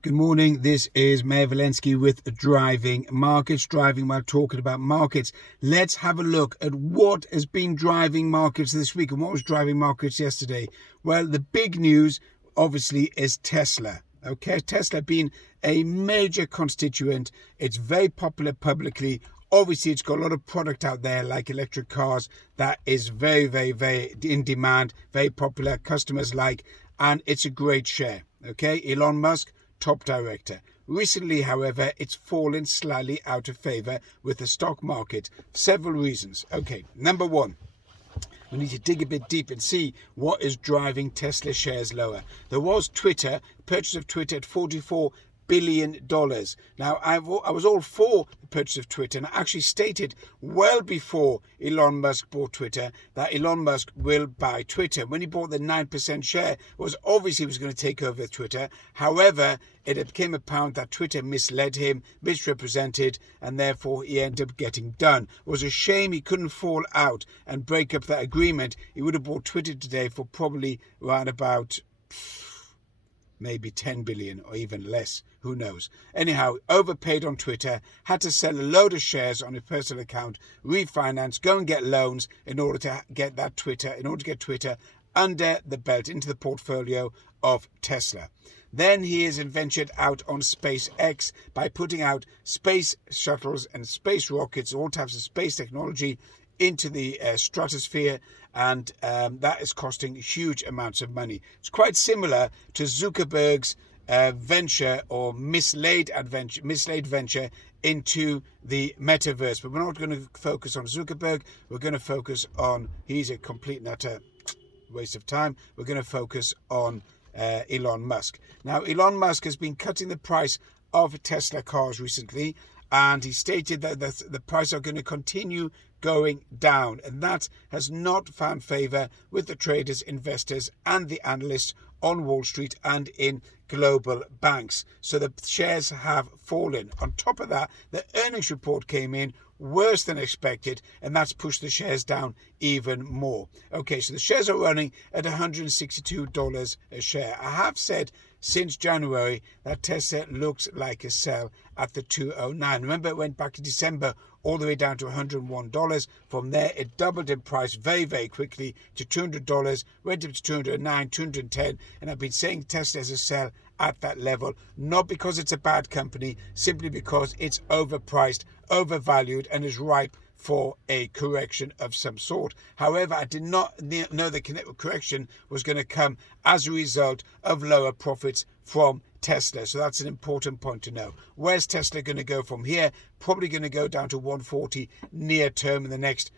Good morning. This is Mayor Valensky with Driving Markets. Driving while talking about markets. Let's have a look at what has been driving markets this week and what was driving markets yesterday. Well, the big news, obviously, is Tesla. Okay, Tesla being a major constituent. It's very popular publicly. Obviously, it's got a lot of product out there like electric cars that is very, very, very in demand, very popular, customers like, and it's a great share. Okay, Elon Musk, top director. Recently, however, it's fallen slightly out of favor with the stock market. Several reasons. Okay, number one, we need to dig a bit deep and see what is driving Tesla shares lower. There was Twitter, purchase of Twitter at $44 billion. Now, I was all for the purchase of Twitter, and I actually stated well before Elon Musk bought Twitter that Elon Musk will buy Twitter. When he bought the 9% share, it was obviously he was going to take over Twitter. However, it became apparent that Twitter misled him, misrepresented, and therefore he ended up getting done. It was a shame he couldn't fall out and break up that agreement. He would have bought Twitter today for probably around about maybe 10 billion or even less. Who knows? Anyhow, overpaid on Twitter, had to sell a load of shares on his personal account, refinance, go and get loans in order to get that Twitter, under the belt into the portfolio of Tesla. Then he has ventured out on SpaceX by putting out space shuttles and space rockets, all types of space technology into the stratosphere, and that is costing huge amounts of money. It's quite similar to Zuckerberg's venture or mislaid venture into the metaverse. But we're not going to focus on Zuckerberg. We're going to focus on, he's a complete and utter waste of time. We're going to focus on Elon Musk. Now, Elon Musk has been cutting the price of Tesla cars recently, and he stated that the price are going to continue going down, and that has not found favor with the traders, investors, and the analysts on Wall Street and in global banks. So the shares have fallen. On top of that, the earnings report came in worse than expected, and that's pushed the shares down even more. Okay, so the shares are running at $162 a share. I have said since January that Tesla looks like a sell at the 209. Remember, it went back in December all the way down to $101. From there, it doubled in price very, very quickly to $200, went up to 209, 210, and I've been saying Tesla is a sell at that level, not because it's a bad company, simply because it's overpriced, overvalued, and is ripe for a correction of some sort. However, I did not know the correction was going to come as a result of lower profits from Tesla. So that's an important point to know. Where's Tesla going to go from here? Probably going to go down to 140 near term in the next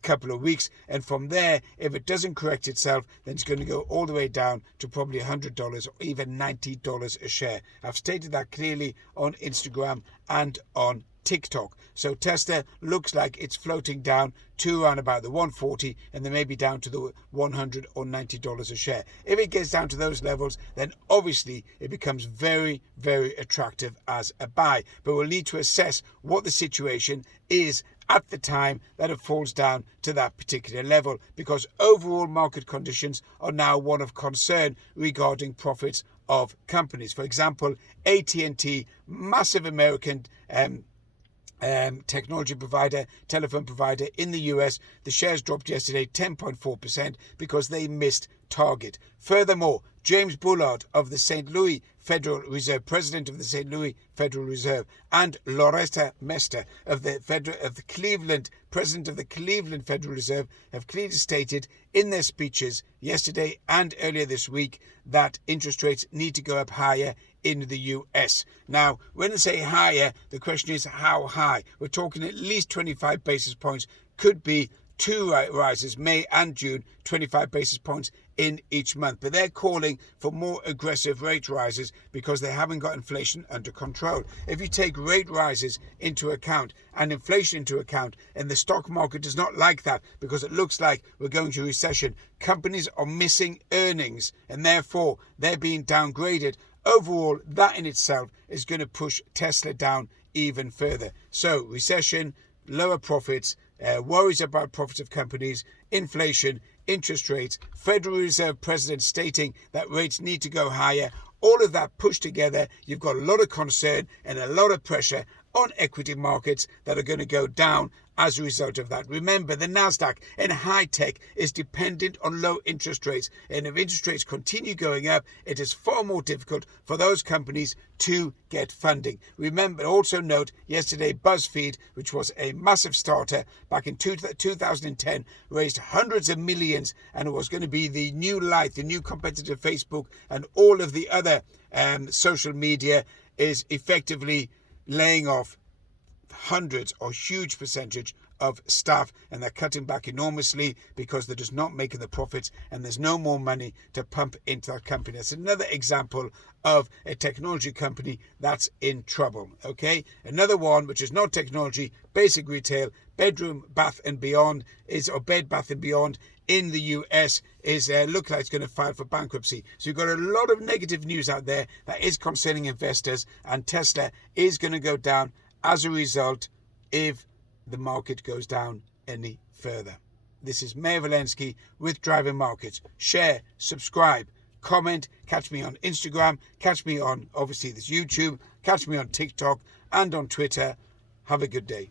couple of weeks, and from there, if it doesn't correct itself, then it's going to go all the way down to probably $100 or even $90 a share. I've stated that clearly on Instagram and on TikTok. So Tesla looks like it's floating down to around about the 140 and then maybe down to the $100 or $90 a share. If it gets down to those levels, then obviously it becomes very, very attractive as a buy. But we'll need to assess what the situation is at the time that it falls down to that particular level, because overall market conditions are now one of concern regarding profits of companies. For example, AT&T, massive American technology provider, telephone provider in the US, the shares dropped yesterday 10.4% because they missed target. Furthermore, James Bullard of the St. Louis Federal Reserve, president of the St. Louis Federal Reserve, and Loretta Mester of the Cleveland, president of the Cleveland Federal Reserve, have clearly stated in their speeches yesterday and earlier this week that interest rates need to go up higher in the US. Now, when I say higher, the question is how high. We're talking at least 25 basis points, could be two rises, May and June, 25 basis points in each month. But they're calling for more aggressive rate rises because they haven't got inflation under control. If you take rate rises into account and inflation into account, and the stock market does not like that because it looks like we're going to recession, companies are missing earnings and therefore they're being downgraded. Overall, that in itself is going to push Tesla down even further. So recession, lower profits, worries about profits of companies, inflation, interest rates, Federal Reserve President stating that rates need to go higher, all of that pushed together, you've got a lot of concern and a lot of pressure on equity markets that are going to go down as a result of that. Remember, the Nasdaq and high tech is dependent on low interest rates, and if interest rates continue going up, it is far more difficult for those companies to get funding. Remember, also note, yesterday BuzzFeed, which was a massive starter back in 2010, raised hundreds of millions, and it was going to be the new light, the new competitor Facebook, and all of the other social media is effectively laying off hundreds or huge percentage of staff, and they're cutting back enormously because they're just not making the profits, and there's no more money to pump into that company. That's another example of a technology company that's in trouble. Okay, another one which is not technology, basic retail, bedroom, bath and beyond Bed Bath and Beyond in the US is look like it's going to file for bankruptcy. So you've got a lot of negative news out there that is concerning investors, and Tesla is going to go down as a result if the market goes down any further. This is Mayor Valensky with Driving Markets. Share, subscribe, comment, catch me on Instagram, catch me on obviously this YouTube, catch me on TikTok and on Twitter. Have a good day.